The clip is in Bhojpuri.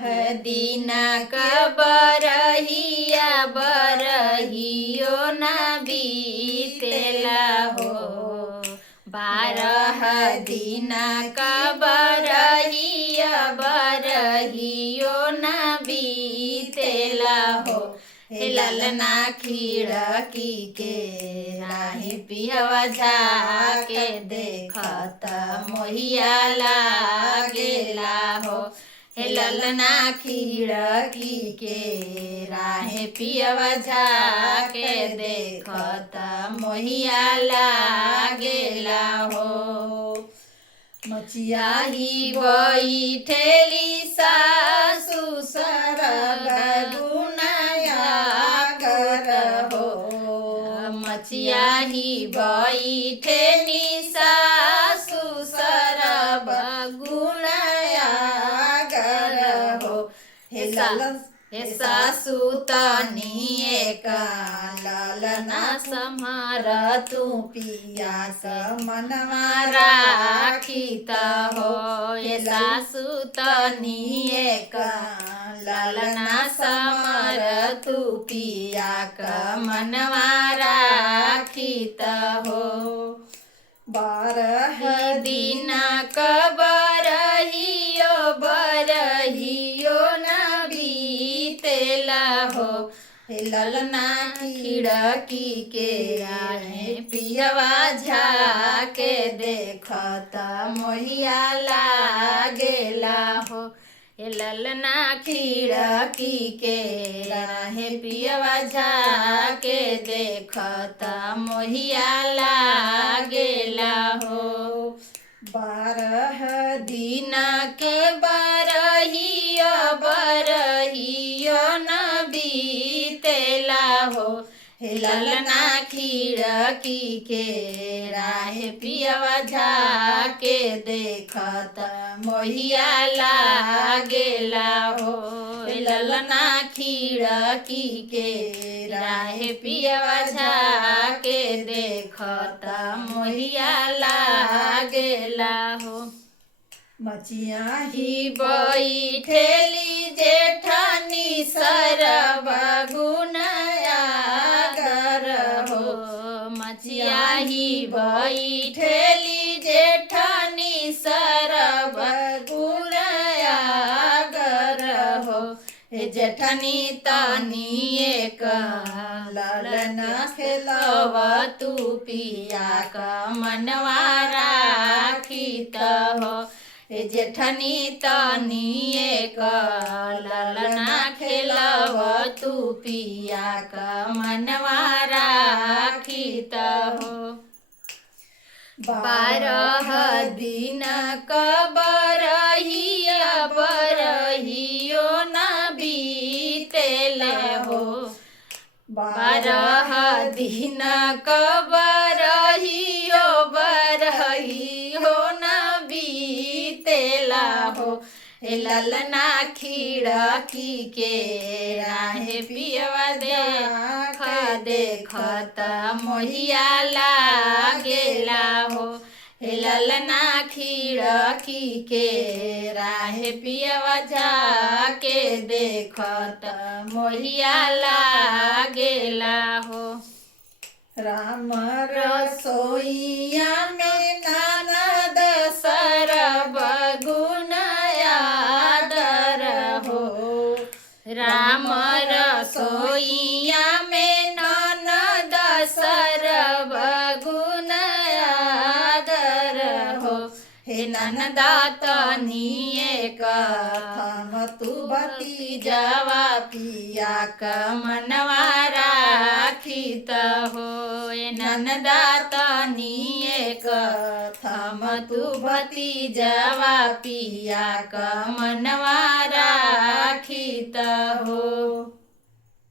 दीना कबरहिया बरहियो ना बीतेला हो। 12 दीना कबरहिया बरहियो ना बीतेला हो। ललना खिड़की के राही पियवा झाके देखत मोहिया लागेला हो। ललना खिड़की के राहे पियवा झाके देखत मोहिया लागेला हो। मचिया ही बैठेली सासु सरग गुनाया कर हो। मचिया ही बैठेली सासु सरब गुनाया कर हो। हे सासु तनिए का ललना सम्हार तू पिया मनवा राखित हो। हे सासु तनिए का ललना सम्हार तू पिया मनवा राखित हो। 12 दीना कबरहियो बरहियो ना बीतेला हो। ललना खिड़की के राहे पियवा झाके देखत मोहिया लागेला हो। ललना खिड़की के राहे पियवा झाके देखत मोहिया लागेला हो। 12 दीना के बरहियो बरहियो ना बीतेला हो। ललना खिड़की के राहे पियवा झाके देखत मोहिया लागेला हो। ललना खिड़की के राहे पियवा झाके देखत मोहिया लागेला हो। मचिया ही बैठेली जेठनी सरब गुनाया कर हो। मचिया ही बैठेली जेठनी सरब गुनाया कर हो। जेठनी तनिए का ललना खेलव तू पिया मनवा राखित हो। जेठनी तनिए का ललना खेलव तू पिया मनवा राखित हो। 12 दीना कबरहिया बरहियो ना बीतेला हो। 12 दीना कबरहियो बरहियो ना बीतेला हो। ललना खिड़की के राहे पियवा देखत मोहिया लागेला हो। ललना खिड़की के राहे पियवा झाके देखत मोहिया लागेला हो। राम रसोईया में ननद सरब गुनाया दर हो। राम रसोईया में ननद सरब गुनाया दर हो। हे ननदा तनिए का तू भतीजवा पिया मनवा राखित हो। ननदा तनिए कथम तू भतीजवा पिया मनवा राखित हो।